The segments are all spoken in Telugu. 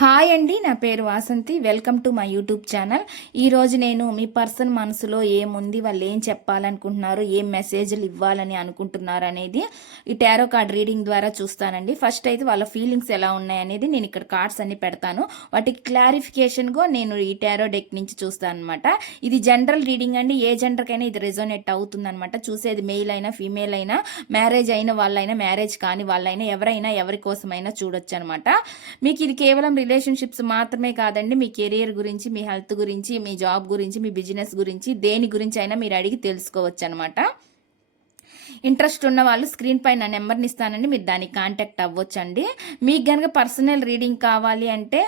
హాయ్ అండి నా పేరు Vasanthi. Welcome to my YouTube channel. ఈరోజు నేను మీ పర్సన్ మనసులో ఏముంది వాళ్ళు ఏం చెప్పాలనుకుంటున్నారు ఏం మెసేజ్లు ఇవ్వాలని అనుకుంటున్నారు అనేది ఈ టారో కార్డ్ రీడింగ్ ద్వారా చూస్తానండి. ఫస్ట్ అయితే వాళ్ళ ఫీలింగ్స్ ఎలా ఉన్నాయనేది నేను ఇక్కడ కార్డ్స్ అన్ని పెడతాను. వాటికి క్లారిఫికేషన్గా నేను ఈ టారో డెక్ నుంచి చూస్తాను అనమాట ఇది జనరల్ రీడింగ్ అండి. ఏ జెండర్కైనా ఇది రెజోనేట్ అవుతుంది అనమాట చూసేది మెయిల్ అయినా ఫీమేల్ అయినా మ్యారేజ్ అయిన వాళ్ళైనా మ్యారేజ్ కాని వాళ్ళైనా ఎవరైనా ఎవరి కోసమైనా చూడొచ్చు అనమాట మీకు ఇది కేవలం రిలేషన్షిప్స్ మాత్రమే కాదండి మీ కెరియర్ గురించి మీ హెల్త్ గురించి మీ జాబ్ గురించి మీ బిజినెస్ గురించి దేని గురించి అయినా మీరు అడిగి తెలుసుకోవచ్చు అనమాట ఇంట్రెస్ట్ ఉన్న వాళ్ళు స్క్రీన్ పైన నా నెంబర్ని ఇస్తానండి మీరు దానికి కాంటాక్ట్ అవ్వచ్చండి. మీకు కనుక పర్సనల్ రీడింగ్ కావాలి అంటే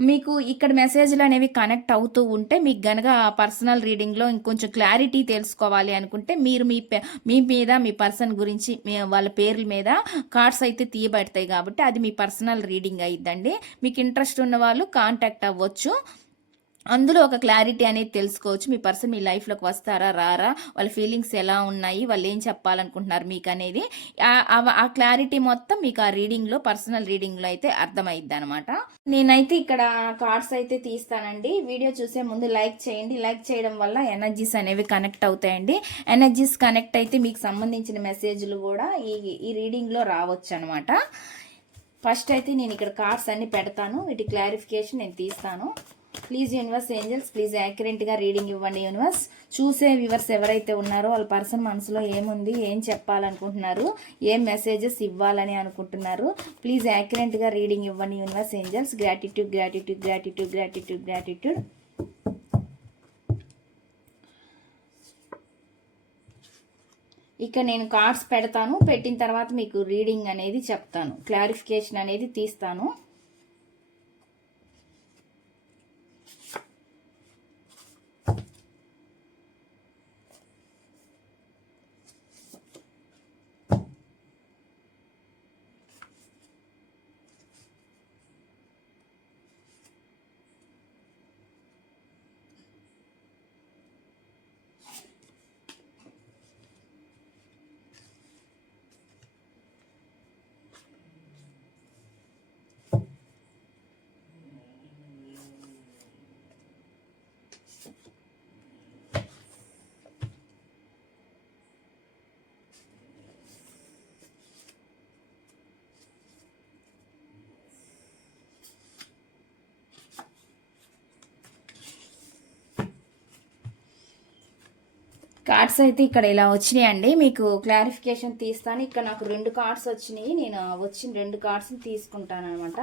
మీకు ఇక్కడ మెసేజ్లు అనేవి కనెక్ట్ అవుతూ ఉంటే మీకు గనక పర్సనల్ రీడింగ్లో ఇంకొంచెం క్లారిటీ తెలుసుకోవాలి అనుకుంటే మీరు మీ పే- మీ మీద మీ పర్సన్ గురించి వాళ్ళ పేర్ల మీద కార్డ్స్ అయితే తీయబడతాయి కాబట్టి అది మీ పర్సనల్ రీడింగ్ అయిద్దండి. మీకు ఇంట్రెస్ట్ ఉన్న వాళ్ళు కాంటాక్ట్ అవ్వచ్చు. అందులో ఒక క్లారిటీ అనేది తెలుసుకోవచ్చు. మీ పర్సన్ మీ లైఫ్లోకి వస్తారా రారా? వాళ్ళ ఫీలింగ్స్ ఎలా ఉన్నాయి? వాళ్ళు ఏం చెప్పాలనుకుంటున్నారు మీకు అనేది ఆ- క్లారిటీ మొత్తం మీకు ఆ రీడింగ్లో పర్సనల్ రీడింగ్లో అయితే అర్థమైద్ది అనమాట నేనైతే ఇక్కడ కార్డ్స్ అయితే తీస్తానండి. వీడియో చూసే ముందు లైక్ చేయండి. లైక్ చేయడం వల్ల ఎనర్జీస్ అనేవి కనెక్ట్ అవుతాయండి. ఎనర్జీస్ కనెక్ట్ అయితే మీకు సంబంధించిన మెసేజ్లు కూడా ఈ ఈ రీడింగ్లో రావచ్చు అనమాట ఫస్ట్ అయితే నేను ఇక్కడ కార్డ్స్ అన్ని పెడతాను. వీటి క్లారిఫికేషన్ నేను తీస్తాను. ప్లీజ్ యూనివర్స్ ఏంజల్స్ ప్లీజ్ యాక్యురేట్గా రీడింగ్ ఇవ్వండి యూనివర్స్ చూసే వ్యూవర్స్ ఎవరైతే ఉన్నారో వాళ్ళ పర్సన్ మనసులో ఏముంది ఏం చెప్పాలనుకుంటున్నారు ఏం మెసేజెస్ ఇవ్వాలని అనుకుంటున్నారు ప్లీజ్ యాక్యురేట్గా రీడింగ్ ఇవ్వండి universe angels gratitude gratitude gratitude gratitude gratitude ఇక నేను కార్డ్స్ పెడతాను పెట్టిన తర్వాత మీకు రీడింగ్ అనేది చెప్తాను క్లారిఫికేషన్ అనేది తీస్తాను. కార్డ్స్ అయితే ఇక్కడ ఇలా వచ్చినాయండి. మీకు క్లారిఫికేషన్ తీస్తాను. ఇక్కడ నాకు రెండు కార్డ్స్ వచ్చినాయి. నేను వచ్చిన రెండు కార్డ్స్ని తీసుకుంటాను అనమాట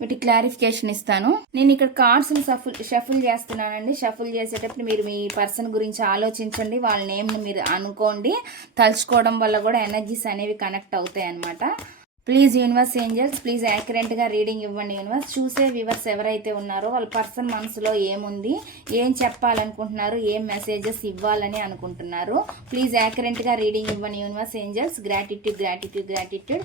వీటి క్లారిఫికేషన్ ఇస్తాను. నేను ఇక్కడ కార్డ్స్ షఫుల్ షఫుల్ చేస్తున్నానండి. షఫుల్ చేసేటప్పుడు మీరు మీ పర్సన్ గురించి ఆలోచించండి. వాళ్ళ నేమ్ని మీరు అనుకోండి. తలుచుకోవడం వల్ల కూడా ఎనర్జీస్ అనేవి కనెక్ట్ అవుతాయి అనమాట ప్లీజ్ యూనివర్స్ ఏంజల్స్ ప్లీజ్ యాక్యురేట్గా రీడింగ్ ఇవ్వండి యూనివర్స్. చూసే వ్యూవర్స్ ఎవరైతే ఉన్నారో వాళ్ళ పర్సన్ మనసులో ఏముంది ఏం చెప్పాలనుకుంటున్నారు ఏం మెసేజెస్ ఇవ్వాలని అనుకుంటున్నారు. ప్లీజ్ యాక్యురేట్గా రీడింగ్ ఇవ్వండి universe angels. Gratitude gratitude gratitude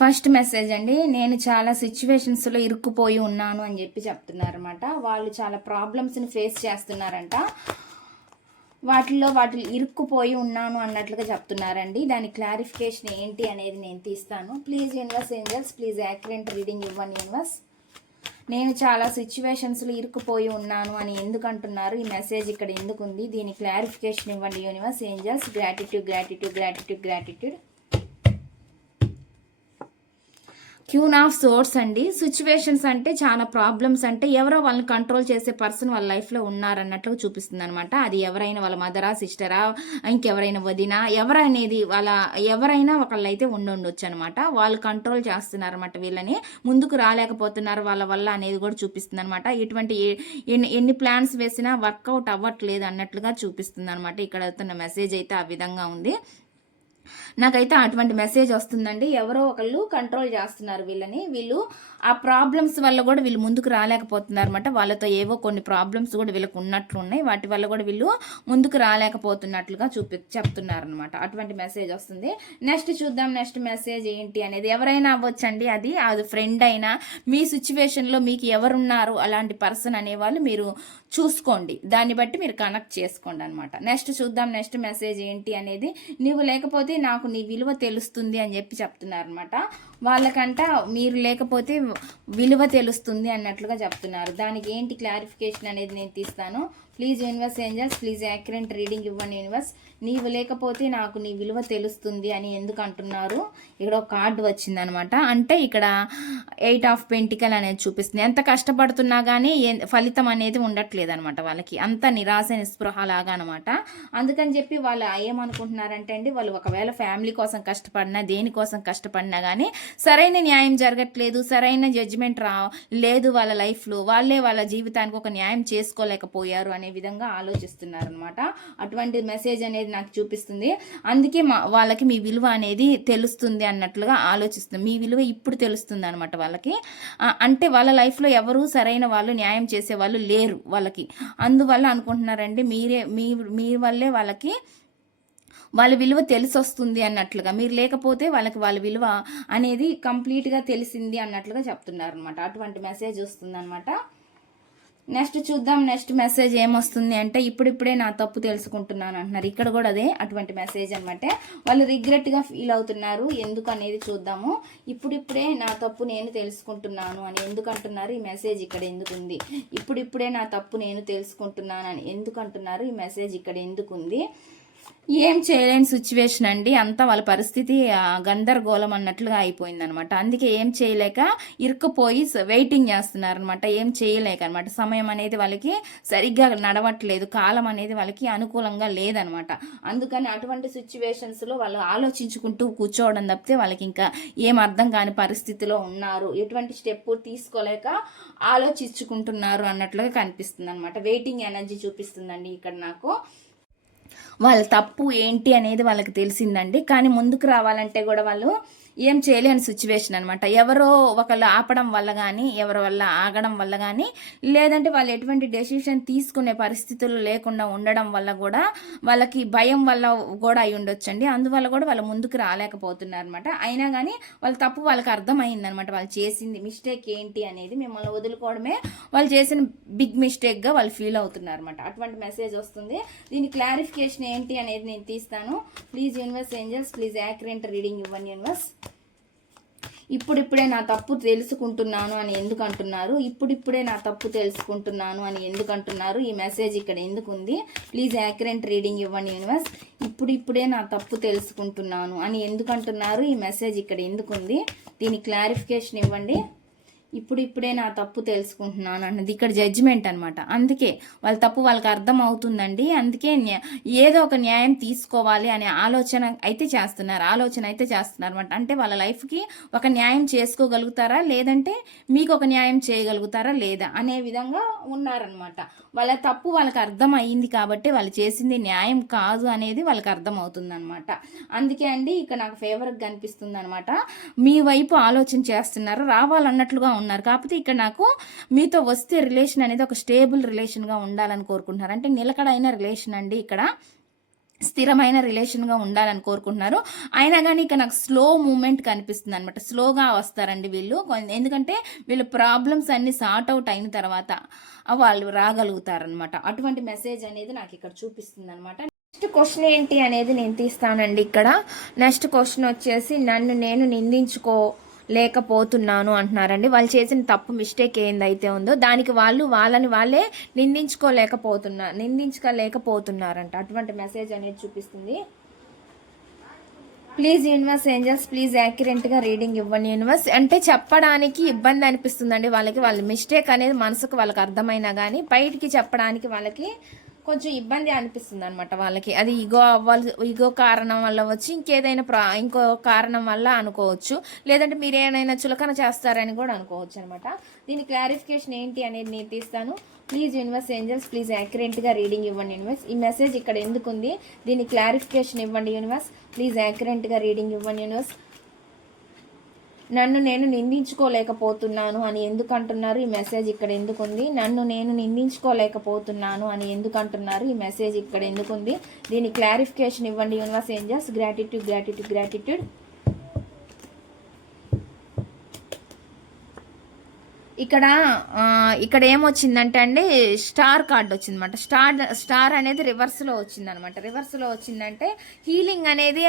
first message అండి నేను చాలా సిచ్యువేషన్స్లో ఇరుక్కుపోయి ఉన్నాను అని చెప్పి చెప్తున్నారన్నమాట. వాళ్ళు చాలా ప్రాబ్లమ్స్ని ఫేస్ చేస్తున్నారంట. వాటిల్లో వాటి ఇరుక్కుపోయి ఉన్నాను అన్నట్లుగా చెప్తున్నారండి. దాని క్లారిఫికేషన్ ఏంటి అనేది నేను తీస్తాను. Please universe angels please accurate reading ఇవ్వండి యూనివర్స్ నేను చాలా సిచ్యువేషన్స్లో ఇరుక్కుపోయి ఉన్నాను అని ఎందుకు అంటున్నారు? ఈ మెసేజ్ ఇక్కడ ఎందుకు ఉంది దీని క్లారిఫికేషన్ ఇవ్వండి universe angels gratitude gratitude gratitude gratitude queen of swords అండి. సిచ్యువేషన్స్ అంటే చాలా ప్రాబ్లమ్స్ అంటే ఎవరో వాళ్ళని కంట్రోల్ చేసే పర్సన్ వాళ్ళ లైఫ్లో ఉన్నారన్నట్లుగా చూపిస్తుంది అనమాట అది ఎవరైనా వాళ్ళ మదరా సిస్టరా ఇంకెవరైనా వదినా ఎవరనేది వాళ్ళ ఎవరైనా ఒకళ్ళు అయితే ఉండుండొచ్చు అనమాట వాళ్ళు కంట్రోల్ చేస్తున్నారు అనమాట వీళ్ళని. ముందుకు రాలేకపోతున్నారు వాళ్ళ వల్ల అనేది కూడా చూపిస్తుంది అనమాట ఇటువంటి ఎన్ని ఎన్ని ప్లాన్స్ వేసినా వర్కౌట్ అవ్వట్లేదు అన్నట్లుగా చూపిస్తుంది అనమాట ఇక్కడ అవుతున్న మెసేజ్ అయితే ఆ విధంగా ఉంది. నాకైతే అటువంటి మెసేజ్ వస్తుందండి. ఎవరో ఒకళ్ళు కంట్రోల్ చేస్తున్నారు వీళ్ళని. వీళ్ళు ఆ ప్రాబ్లమ్స్ వల్ల కూడా వీళ్ళు ముందుకు రాలేకపోతున్నారు అనమాట వాళ్ళతో ఏవో కొన్ని ప్రాబ్లమ్స్ కూడా వీళ్ళకు ఉన్నట్లు ఉన్నాయి వాటి వల్ల కూడా వీళ్ళు ముందుకు రాలేకపోతున్నట్లుగా చూపి చెప్తున్నారు అనమాట అటువంటి మెసేజ్ వస్తుంది. నెక్స్ట్ చూద్దాం. నెక్స్ట్ మెసేజ్ ఏంటి అనేది ఎవరైనా అవ్వచ్చండి. అది అది ఫ్రెండ్ అయినా మీ సిచ్యువేషన్లో మీకు ఎవరున్నారు అలాంటి పర్సన్ అనేవాళ్ళు మీరు చూసుకోండి. దాన్ని బట్టి మీరు కనెక్ట్ చేసుకోండి అనమాట నెక్స్ట్ చూద్దాం. నెక్స్ట్ మెసేజ్ ఏంటి అనేది నీవు లేకపోతే నాకు నీ విలువ తెలుస్తుంది అని చెప్పి చెప్తున్నారు అనమాట వాళ్ళకంట మీరు లేకపోతే విలువ తెలుస్తుంది అన్నట్లుగా చెప్తున్నారు. దానికి ఏంటి క్లారిఫికేషన్ అనేది నేను తీస్తాను. Please universe angels please accurate reading ఇవ్వండి యూనివర్స్ నీవు లేకపోతే నాకు నీ విలువ తెలుస్తుంది అని ఎందుకు అంటున్నారు? ఇక్కడ ఒక కార్డు వచ్చిందనమాట. అంటే ఇక్కడ ఎయిట్ ఆఫ్ పెంటికల్ అనేది చూపిస్తుంది. ఎంత కష్టపడుతున్నా కానీ ఫలితం అనేది ఉండట్లేదు అనమాట వాళ్ళకి. అంత నిరాశ నిస్పృహ లాగా అనమాట. అందుకని చెప్పి వాళ్ళు ఏమనుకుంటున్నారంటే అండి వాళ్ళు ఒకవేళ ఫ్యామిలీ కోసం కష్టపడినా దేనికోసం కష్టపడినా కానీ సరైన న్యాయం జరగట్లేదు సరైన జడ్జిమెంట్ రా లేదు వాళ్ళ లైఫ్లో వాళ్ళే వాళ్ళ జీవితానికి ఒక న్యాయం చేసుకోలేకపోయారు అనే విధంగా ఆలోచిస్తున్నారు అనమాట అటువంటి మెసేజ్ అనేది నాకు చూపిస్తుంది. అందుకే మా వాళ్ళకి మీ విలువ అనేది తెలుస్తుంది అన్నట్లుగా ఆలోచిస్తుంది. మీ విలువ ఇప్పుడు తెలుస్తుంది అనమాట వాళ్ళకి అంటే వాళ్ళ లైఫ్లో ఎవరు సరైన వాళ్ళు న్యాయం చేసే వాళ్ళు లేరు వాళ్ళకి. అందువల్ల అనుకుంటున్నారండి మీరే మీ మీ వల్లే వాళ్ళకి వాళ్ళ విలువ తెలిసి వస్తుంది అన్నట్లుగా. మీరు లేకపోతే వాళ్ళకి వాళ్ళ విలువ అనేది కంప్లీట్గా తెలిసింది అన్నట్లుగా చెప్తున్నారు అనమాట అటువంటి మెసేజ్ వస్తుంది అనమాట నెక్స్ట్ చూద్దాం నెక్స్ట్ మెసేజ్ ఏమొస్తుంది అంటే ఇప్పుడిప్పుడే నా తప్పు తెలుసుకుంటున్నాను అంటున్నారు. ఇక్కడ కూడా అదే అటువంటి మెసేజ్ అనమాట వాళ్ళు రిగ్రెట్గా ఫీల్ అవుతున్నారు. ఎందుకు అనేది చూద్దాము. ఇప్పుడిప్పుడే నా తప్పు నేను తెలుసుకుంటున్నాను అని ఎందుకు అంటున్నారు? ఈ మెసేజ్ ఇక్కడ ఎందుకు ఉంది? ఇప్పుడిప్పుడే నా తప్పు నేను తెలుసుకుంటున్నాను అని ఎందుకు అంటున్నారు? ఈ మెసేజ్ ఇక్కడ ఎందుకు ఉంది? ఏం చేయలేని సిచ్యువేషన్ అండి. అంతా వాళ్ళ పరిస్థితి గందరగోళం అన్నట్లుగా అయిపోయింది అనమాట అందుకే ఏం చేయలేక ఇరుక్కుపోయి వెయిటింగ్ చేస్తున్నారు అనమాట ఏం చేయలేక అనమాట సమయం అనేది వాళ్ళకి సరిగ్గా నడవట్లేదు. కాలం అనేది వాళ్ళకి అనుకూలంగా లేదనమాట. అందుకని అటువంటి సిచ్యువేషన్స్లో వాళ్ళు ఆలోచించుకుంటూ కూర్చోవడం తప్పితే వాళ్ళకి ఇంకా ఏం అర్థం కాని పరిస్థితిలో ఉన్నారు. ఎటువంటి స్టెప్ తీసుకోలేక ఆలోచించుకుంటున్నారు అన్నట్లుగా కనిపిస్తుంది అనమాట వెయిటింగ్ ఎనర్జీ చూపిస్తుందండి ఇక్కడ నాకు. వాళ్ళ తప్పు ఏంటి అనేది వాళ్ళకి తెలిసిందండి. కానీ ముందుకు రావాలంటే కూడా వాళ్ళు ఏం చేయలేని సిచ్యువేషన్ అనమాట ఎవరో ఒకళ్ళు ఆపడం వల్ల కానీ ఎవరి వల్ల ఆగడం వల్ల కానీ లేదంటే వాళ్ళు ఎటువంటి డెసిషన్ తీసుకునే పరిస్థితులు లేకుండా ఉండడం వల్ల కూడా వాళ్ళకి భయం వల్ల కూడా అయి ఉండొచ్చండి. అందువల్ల కూడా వాళ్ళు ముందుకు రాలేకపోతున్నారు అనమాట అయినా కానీ వాళ్ళ తప్పు వాళ్ళకి అర్థమైందనమాట వాళ్ళు చేసింది మిస్టేక్ ఏంటి అనేది మిమ్మల్ని వదులుకోవడమే వాళ్ళు చేసిన బిగ్ మిస్టేక్గా వాళ్ళు ఫీల్ అవుతున్నారు అనమాట అటువంటి మెసేజ్ వస్తుంది. దీని క్లారిఫికేషన్ ఏంటి అనేది నేను తీస్తాను. Please universe angels please accurate reading ఇవ్వండి యూనివర్స్ ఇప్పుడిప్పుడే నా తప్పు తెలుసుకుంటున్నాను అని ఎందుకు అంటున్నారు ఇప్పుడిప్పుడే నా తప్పు తెలుసుకుంటున్నాను అని ఎందుకు అంటున్నారు ఈ మెసేజ్ ఇక్కడ ఎందుకు ఉంది ప్లీజ్ యాక్యురెంట్ రీడింగ్ ఇవ్వండి యూనివర్స్ ఇప్పుడిప్పుడే నా తప్పు తెలుసుకుంటున్నాను అని ఎందుకు అంటున్నారు ఈ మెసేజ్ ఇక్కడ ఎందుకు ఉంది దీని క్లారిఫికేషన్ ఇవ్వండి. ఇప్పుడు ఇప్పుడే నా తప్పు తెలుసుకుంటున్నాను అన్నది ఇక్కడ జడ్జిమెంట్ అనమాట అందుకే వాళ్ళ తప్పు వాళ్ళకి అర్థం అవుతుందండి. అందుకే ఏదో ఒక న్యాయం తీసుకోవాలి అనే ఆలోచన అయితే చేస్తున్నారు. ఆలోచన అయితే చేస్తున్నారు అనమాట అంటే వాళ్ళ లైఫ్కి ఒక న్యాయం చేసుకోగలుగుతారా? లేదంటే మీకు ఒక న్యాయం చేయగలుగుతారా? లేదా? అనే విధంగా ఉన్నారనమాట వాళ్ళ తప్పు వాళ్ళకి అర్థం అయ్యింది కాబట్టి వాళ్ళు చేసింది న్యాయం కాదు అనేది వాళ్ళకి అర్థం అవుతుంది అనమాట అందుకే అండి ఇక్కడ నాకు ఫేవర్గా కనిపిస్తుంది అనమాట మీ వైపు ఆలోచన చేస్తున్నారు. రావాలన్నట్లుగా ఉన్నారు. కాకపోతే ఇక్కడ నాకు మీతో వస్తే రిలేషన్ అనేది ఒక స్టేబుల్ రిలేషన్గా ఉండాలని కోరుకుంటున్నారు. అంటే నిలకడైన రిలేషన్ అండి ఇక్కడ. స్థిరమైన రిలేషన్గా ఉండాలని కోరుకుంటున్నారు. అయినా కానీ ఇక నాకు స్లో మూమెంట్ కనిపిస్తుంది అనమాట స్లోగా వస్తారండి వీళ్ళు. ఎందుకంటే వీళ్ళు ప్రాబ్లమ్స్ అన్ని సార్ట్ అవుట్ అయిన తర్వాత వాళ్ళు రాగలుగుతారనమాట అటువంటి మెసేజ్ అనేది నాకు ఇక్కడ చూపిస్తుంది అనమాట నెక్స్ట్ క్వశ్చన్ ఏంటి అనేది నేను తీస్తానండి ఇక్కడ. నెక్స్ట్ క్వశ్చన్ వచ్చేసి నన్ను నేను నిందించుకో లేకపోతున్నాను అంటున్నారండి. వాళ్ళు చేసిన తప్పు మిస్టేక్ ఏందైతే ఉందో దానికి వాళ్ళు వాళ్ళని వాళ్ళే నిందించుకోలేకపోతున్నారు నిందించుకోలేకపోతున్నారంట అటువంటి మెసేజ్ అనేది చూపిస్తుంది. ప్లీజ్ యూనివర్స్ ఏంజల్స్ ప్లీజ్ యాక్యురెంట్గా రీడింగ్ ఇవ్వండి యూనివర్స్ అంటే చెప్పడానికి ఇబ్బంది అనిపిస్తుందండి వాళ్ళకి. వాళ్ళ మిస్టేక్ అనేది మనసుకు వాళ్ళకి అర్థమైనా కానీ బయటికి చెప్పడానికి వాళ్ళకి కొంచెం ఇబ్బంది అనిపిస్తుంది అనమాట వాళ్ళకి. అది ఇగో అవ్వాలి ఇగో కారణం వల్ల వచ్చి ఇంకేదైనా ప్రా ఇంకో కారణం వల్ల అనుకోవచ్చు. లేదంటే మీరు ఏమైనా చులకన చేస్తారని కూడా అనుకోవచ్చు అనమాట దీని క్లారిఫికేషన్ ఏంటి అనేది నేను తీస్తాను. ప్లీజ్ యూనివర్స్ ఏంజల్స్ ప్లీజ్ యాక్యురేట్గా రీడింగ్ ఇవ్వండి యూనివర్స్. ఈ మెసేజ్ ఇక్కడ ఎందుకు ఉంది దీని క్లారిఫికేషన్ ఇవ్వండి యూనివర్స్. ప్లీజ్ యాక్యురేట్గా రీడింగ్ ఇవ్వండి యూనివర్స్. నన్ను నేను నిందించుకోలేకపోతున్నాను అని ఎందుకు అంటున్నారు ఈ మెసేజ్ ఇక్కడ ఎందుకు ఉంది నన్ను నేను నిందించుకోలేకపోతున్నాను అని ఎందుకు అంటున్నారు ఈ మెసేజ్ ఇక్కడ ఎందుకు ఉంది దీని క్లారిఫికేషన్ ఇవ్వండి universe angels gratitude gratitude gratitude ఇక్కడ ఇక్కడ ఏమొచ్చిందంటే అండి స్టార్ కార్డ్ వచ్చిందన్నమాట. స్టార్ స్టార్ అనేది రివర్స్లో వచ్చిందనమాట రివర్స్లో వచ్చిందంటే హీలింగ్ అనేది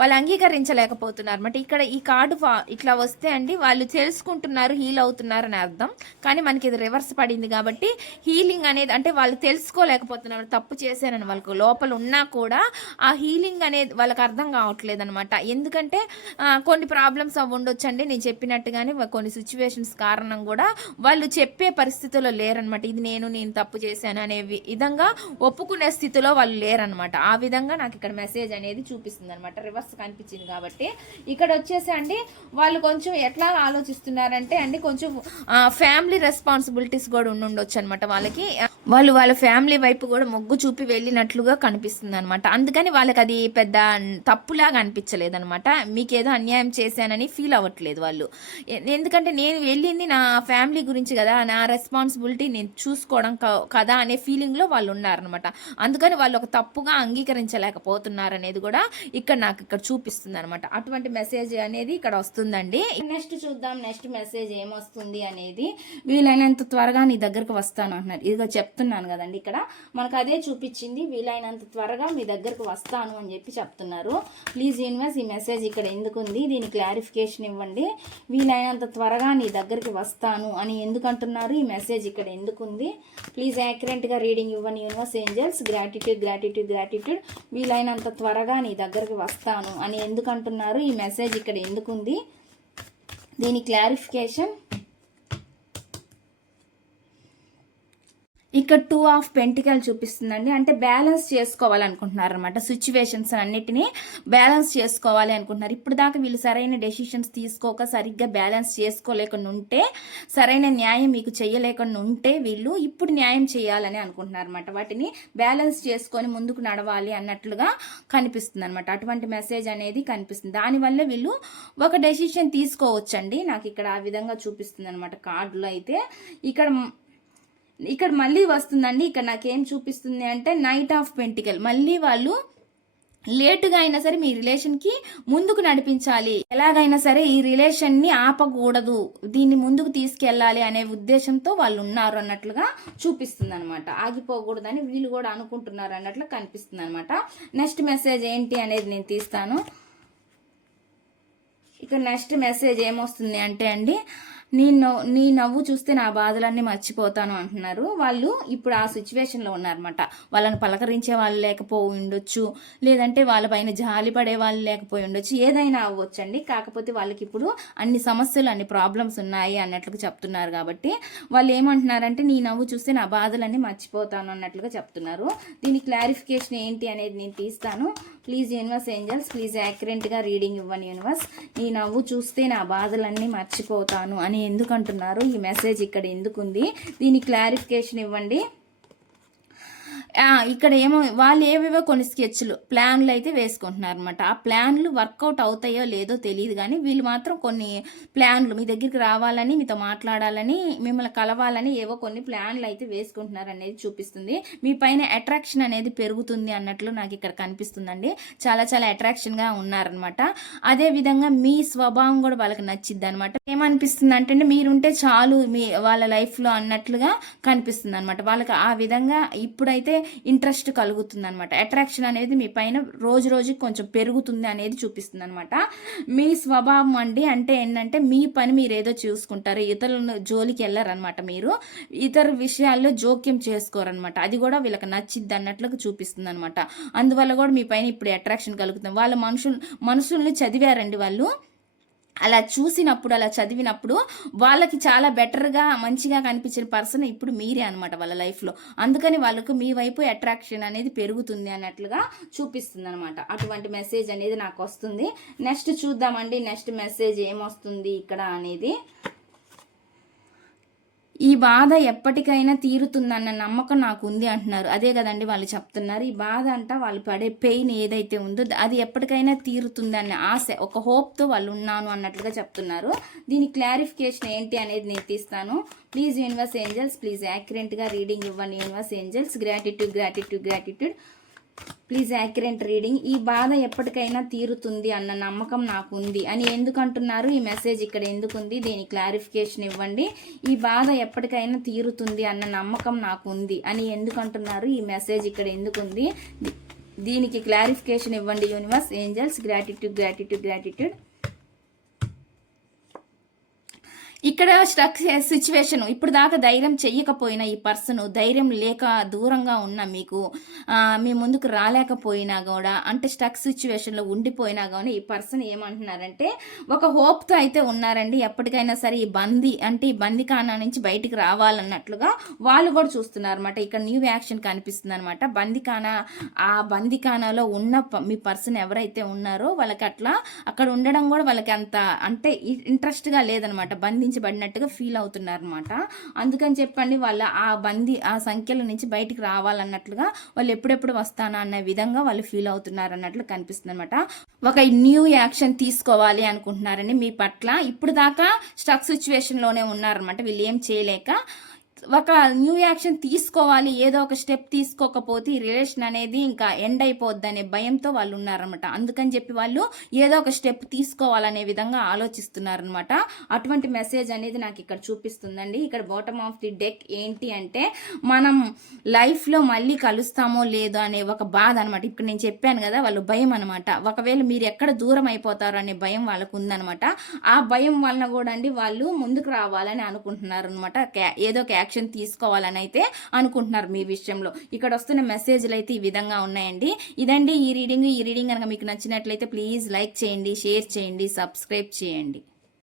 వాళ్ళు అంగీకరించలేకపోతున్నారు అనమాట ఇక్కడ ఈ కార్డు ఇట్లా వస్తే అండి వాళ్ళు తెలుసుకుంటున్నారు హీల్ అవుతున్నారు అని అర్థం. కానీ మనకి ఇది రివర్స్ పడింది కాబట్టి హీలింగ్ అనేది అంటే వాళ్ళు తెలుసుకోలేకపోతున్నారు. తప్పు చేశారని వాళ్ళకు లోపల ఉన్నా కూడా ఆ హీలింగ్ అనేది వాళ్ళకి అర్థం కావట్లేదు అనమాట ఎందుకంటే కొన్ని ప్రాబ్లమ్స్ అవి ఉండొచ్చండి నేను చెప్పినట్టుగానే కొన్ని సిచ్యువేషన్స్ కారణం కూడా వాళ్ళు చెప్పే పరిస్థితిలో లేరనమాట ఇది నేను నేను తప్పు చేశాను అనే విధంగా ఒప్పుకునే స్థితిలో వాళ్ళు లేరనమాట ఆ విధంగా నాకు ఇక్కడ మెసేజ్ అనేది చూపిస్తుంది అనమాట రివర్స్ కనిపించింది కాబట్టి. ఇక్కడ వచ్చేసి అండి వాళ్ళు కొంచెం ఎట్లా ఆలోచిస్తున్నారంటే అండి కొంచెం ఫ్యామిలీ రెస్పాన్సిబిలిటీస్ కూడా ఉండుండొచ్చు అనమాట వాళ్ళకి. వాళ్ళు వాళ్ళ ఫ్యామిలీ వైపు కూడా మొగ్గు చూపి వెళ్ళినట్లుగా కనిపిస్తుంది అనమాట అందుకని వాళ్ళకి అది పెద్ద తప్పులాగా అనిపించలేదు అనమాట మీకేదో అన్యాయం చేశానని ఫీల్ అవ్వట్లేదు వాళ్ళు. ఎందుకంటే నేను వెళ్ళింది నా ఫ్యామిలీ ఫ్యామిలీ గురించి కదా నా రెస్పాన్సిబిలిటీ నేను చూసుకోవడం క- కదా అనే ఫీలింగ్లో వాళ్ళు ఉన్నారనమాట అందుకని వాళ్ళు ఒక తప్పుగా అంగీకరించలేకపోతున్నారు అనేది కూడా ఇక్కడ నాకు ఇక్కడ చూపిస్తుంది అనమాట అటువంటి మెసేజ్ అనేది ఇక్కడ వస్తుందండి. నెక్స్ట్ చూద్దాం నెక్స్ట్ మెసేజ్ ఏమొస్తుంది అనేది. వీలైనంత త్వరగా నీ దగ్గరకు వస్తాను అంటున్నారు. ఇదిగో చెప్తున్నాను కదండి ఇక్కడ. మనకు అదే చూపించింది వీలైనంత త్వరగా మీ దగ్గరకు వస్తాను అని చెప్పి చెప్తున్నారు. ప్లీజ్ యూనివర్స్ ఈ మెసేజ్ ఇక్కడ ఎందుకుంది? దీని క్లారిఫికేషన్ ఇవ్వండి. వీలైనంత త్వరగా నీ దగ్గరికి వస్తాను అని ఎందుకు అంటున్నారు ఈ మెసేజ్ ఇక్కడ ఎందుకుంది? ప్లీజ్ యాక్యురెంట్గా రీడింగ్ ఇవ్వని universe angels gratitude gratitude gratitude వీలైనంత త్వరగా నీ దగ్గరికి వస్తాను అని ఎందుకు అంటున్నారు ఈ మెసేజ్ ఇక్కడ ఎందుకుంది? దీని క్లారిఫికేషన్ ఇక్కడ టూ ఆఫ్ పెంటికల్ చూపిస్తుందండి. అంటే బ్యాలెన్స్ చేసుకోవాలనుకుంటున్నారు అనమాట సిచ్యువేషన్స్ అన్నిటినీ బ్యాలెన్స్ చేసుకోవాలి అనుకుంటున్నారు. ఇప్పుడు దాకా వీళ్ళు సరైన డెసిషన్స్ తీసుకోక సరిగ్గా బ్యాలెన్స్ చేసుకోలేకుండా ఉంటే సరైన న్యాయం మీకు చేయలేకుండా ఉంటే వీళ్ళు ఇప్పుడు న్యాయం చేయాలని అనుకుంటున్నారు అనమాట వాటిని బ్యాలెన్స్ చేసుకొని ముందుకు నడవాలి అన్నట్లుగా కనిపిస్తుంది అనమాట అటువంటి మెసేజ్ అనేది కనిపిస్తుంది. దానివల్ల వీళ్ళు ఒక డెసిషన్ తీసుకోవచ్చండి. నాకు ఇక్కడ ఆ విధంగా చూపిస్తుంది అనమాట కార్డులో అయితే ఇక్కడ ఇక్కడ మళ్ళీ వస్తుందండి ఇక్కడ నాకేం చూపిస్తుంది అంటే నైట్ ఆఫ్ పెంటికల్ మళ్ళీ వాళ్ళు లేటుగా అయినా సరే మీ రిలేషన్కి ముందుకు నడిపించాలి. ఎలాగైనా సరే ఈ రిలేషన్ని ఆపకూడదు. దీన్ని ముందుకు తీసుకెళ్ళాలి అనే ఉద్దేశంతో వాళ్ళు ఉన్నారు అన్నట్లుగా చూపిస్తుంది అనమాట ఆగిపోకూడదని వీళ్ళు కూడా అనుకుంటున్నారు అన్నట్లు కనిపిస్తుంది అనమాట నెక్స్ట్ మెసేజ్ ఏంటి అనేది నేను తీస్తాను. ఇక నెక్స్ట్ మెసేజ్ ఏమొస్తుంది అంటే అండి నీ నీ నవ్వు చూస్తే నా బాధలన్నీ మర్చిపోతాను అంటున్నారు. వాళ్ళు ఇప్పుడు ఆ సిచ్యువేషన్లో ఉన్నారన్నమాట. వాళ్ళని పలకరించే వాళ్ళు లేకపోయి ఉండొచ్చు లేదంటే వాళ్ళపైన జాలి పడే వాళ్ళు లేకపోయి ఉండొచ్చు. ఏదైనా అవ్వచ్చండి. కాకపోతే వాళ్ళకి ఇప్పుడు అన్ని సమస్యలు అన్ని ప్రాబ్లమ్స్ ఉన్నాయి అన్నట్లుగా చెప్తున్నారు కాబట్టి వాళ్ళు ఏమంటున్నారంటే నీ నవ్వు చూస్తే నా బాధలన్నీ మర్చిపోతాను అన్నట్లుగా చెప్తున్నారు. దీని క్లారిఫికేషన్ ఏంటి అనేది నేను తీస్తాను. ప్లీజ్ యూనివర్స్ ఏంజల్స్ ప్లీజ్ యాక్యురెంట్గా రీడింగ్ ఇవ్వని యూనివర్స్ నీ నవ్వు చూస్తే నా బాధలన్నీ మర్చిపోతాను అని ఎందుకు అంటున్నారు ఈ మెసేజ్ ఇక్కడ ఎందుకు ఉంది దీని క్లారిఫికేషన్ ఇవ్వండి. ఇక్కడ ఏమో వాళ్ళు ఏవేవో కొన్ని స్కెచ్లు ప్లాన్లు అయితే వేసుకుంటున్నారు అనమాట ఆ ప్లాన్లు వర్కౌట్ అవుతాయో లేదో తెలియదు కానీ వీళ్ళు మాత్రం కొన్ని ప్లాన్లు మీ దగ్గరికి రావాలని మీతో మాట్లాడాలని మిమ్మల్ని కలవాలని ఏవో కొన్ని ప్లాన్లు అయితే వేసుకుంటున్నారు అనేది చూపిస్తుంది. మీ పైన అట్రాక్షన్ అనేది పెరుగుతుంది అన్నట్లు నాకు ఇక్కడ కనిపిస్తుందండి. చాలా చాలా అట్రాక్షన్గా ఉన్నారనమాట అదే విధంగా మీ స్వభావం కూడా వాళ్ళకి నచ్చిద్ది అనమాట ఏమనిపిస్తుంది అంటే మీరుంటే చాలు మీ వాళ్ళ లైఫ్లో అన్నట్లుగా కనిపిస్తుంది అనమాట వాళ్ళకి ఆ విధంగా ఇప్పుడైతే ఇంట్రెస్ట్ కలుగుతుంది అనమాట అట్రాక్షన్ అనేది మీ పైన రోజు రోజుకి కొంచెం పెరుగుతుంది అనేది చూపిస్తుంది అనమాట మీ స్వభావం అండి అంటే ఏంటంటే మీ పని మీరు ఏదో చూసుకుంటారు ఇతరులను జోలికి వెళ్ళారనమాట మీరు. ఇతర విషయాల్లో జోక్యం చేసుకోరనమాట అది కూడా వీళ్ళకి నచ్చిద్ది అన్నట్లుగా చూపిస్తుంది అనమాట అందువల్ల కూడా మీ పైన ఇప్పుడు అట్రాక్షన్ కలుగుతుంది. వాళ్ళ మనుషులు మనుషుల్ని చదివారండి వాళ్ళు. అలా చూసినప్పుడు అలా చదివినప్పుడు వాళ్ళకి చాలా బెటర్గా మంచిగా కనిపించిన పర్సన్ ఇప్పుడు మీరే అనమాట వాళ్ళ లైఫ్లో. అందుకని వాళ్ళకు మీ వైపు అట్రాక్షన్ అనేది పెరుగుతుంది అన్నట్లుగా చూపిస్తుంది అనమాట అటువంటి మెసేజ్ అనేది నాకు వస్తుంది. నెక్స్ట్ చూద్దామండి. నెక్స్ట్ మెసేజ్ ఏమొస్తుంది ఇక్కడ అనేది. ఈ బాధ ఎప్పటికైనా తీరుతుందన్న నమ్మకం నాకు ఉంది అంటున్నారు. అదే కదండి వాళ్ళు చెప్తున్నారు. ఈ బాధ అంట వాళ్ళు పడే పెయిన్ ఏదైతే ఉందో అది ఎప్పటికైనా తీరుతుందన్న ఆశ ఒక హోప్తో వాళ్ళు ఉన్నాను అన్నట్లుగా చెప్తున్నారు. దీని క్లారిఫికేషన్ ఏంటి అనేది నేను తీస్తాను. ప్లీజ్ యూనివర్స్ ఏంజల్స్ ప్లీజ్ యాక్యురెంట్గా రీడింగ్ ఇవ్వండి universe angels. Gratitude gratitude gratitude. Please accurate reading. ఈ బాధ ఎప్పటికైనా తీరుతుంది అన్న నమ్మకం నాకు ఉంది అని ఎందుకు అంటున్నారు ఈ మెసేజ్ ఇక్కడ ఎందుకు ఉంది దీని క్లారిఫికేషన్ ఇవ్వండి. ఈ బాధ ఎప్పటికైనా తీరుతుంది అన్న నమ్మకం నాకు ఉంది అని ఎందుకు అంటున్నారు ఈ మెసేజ్ ఇక్కడ ఎందుకు ఉంది దీనికి క్లారిఫికేషన్ ఇవ్వండి universe. Angels gratitude gratitude gratitude. ఇక్కడ స్ట్రక్ సిచ్యువేషన్ ఇప్పుడు దాకా ధైర్యం చెయ్యకపోయినా ఈ పర్సన్ ధైర్యం లేక దూరంగా ఉన్న మీకు మీ ముందుకు రాలేకపోయినా కూడా అంటే స్ట్రక్ సిచ్యువేషన్లో ఉండిపోయినా కానీ ఈ పర్సన్ ఏమంటున్నారంటే ఒక హోప్తో అయితే ఉన్నారండి. ఎప్పటికైనా సరే ఈ బందీ అంటే ఈ బందికానా నుంచి బయటికి రావాలన్నట్లుగా వాళ్ళు కూడా చూస్తున్నారు అనమాట ఇక్కడ న్యూ యాక్షన్ కనిపిస్తుంది అనమాట బందికానా ఆ బందికానాలో ఉన్న మీ పర్సన్ ఎవరైతే ఉన్నారో వాళ్ళకి అట్లా అక్కడ ఉండడం కూడా వాళ్ళకి అంత అంటే ఇంట్రెస్ట్గా లేదనమాట బంధించబడినట్టుగా ఫీల్ అవుతున్నారు అనమాట అందుకని చెప్పండి వాళ్ళ ఆ బంది ఆ సంఖ్యల నుంచి బయటికి రావాలన్నట్లుగా వాళ్ళు ఎప్పుడెప్పుడు వస్తానా అన్న విధంగా వాళ్ళు ఫీల్ అవుతున్నారు అన్నట్లు కనిపిస్తుంది అనమాట ఒక న్యూ యాక్షన్ తీసుకోవాలి అనుకుంటున్నారని మీ పట్ల ఇప్పుడు దాకా స్టక్ సిచ్యువేషన్లోనే ఉన్నారనమాట వీళ్ళు ఏం చేయలేక ఒక న్యూ యాక్షన్ తీసుకోవాలి ఏదో ఒక స్టెప్ తీసుకోకపోతే ఈ రిలేషన్ అనేది ఇంకా ఎండ్ అయిపోద్ది అనే భయంతో వాళ్ళు ఉన్నారనమాట అందుకని చెప్పి వాళ్ళు ఏదో ఒక స్టెప్ తీసుకోవాలనే విధంగా ఆలోచిస్తున్నారనమాట అటువంటి మెసేజ్ అనేది నాకు ఇక్కడ చూపిస్తుందండి. ఇక్కడ బాటమ్ ఆఫ్ ది డెక్ ఏంటి అంటే మనం లైఫ్లో మళ్ళీ కలుస్తామో లేదో అనే ఒక బాధ అనమాట ఇప్పుడు నేను చెప్పాను కదా వాళ్ళు భయం అనమాట ఒకవేళ మీరు ఎక్కడ దూరం అయిపోతారో అనే భయం వాళ్ళకు ఉందనమాట ఆ భయం వలన కూడా అండి వాళ్ళు ముందుకు రావాలని అనుకుంటున్నారు అనమాట ఏదో ఒక యాక్షన్ యాక్షన్ తీసుకోవాలని అయితే అనుకుంటున్నారు మీ విషయంలో. ఇక్కడ వస్తున్న మెసేజ్లు అయితే ఈ విధంగా ఉన్నాయండి. ఇదండి ఈ రీడింగ్. ఈ రీడింగ్ కనుక మీకు నచ్చినట్లయితే ప్లీజ్ లైక్ చేయండి షేర్ చేయండి సబ్స్క్రైబ్ చేయండి.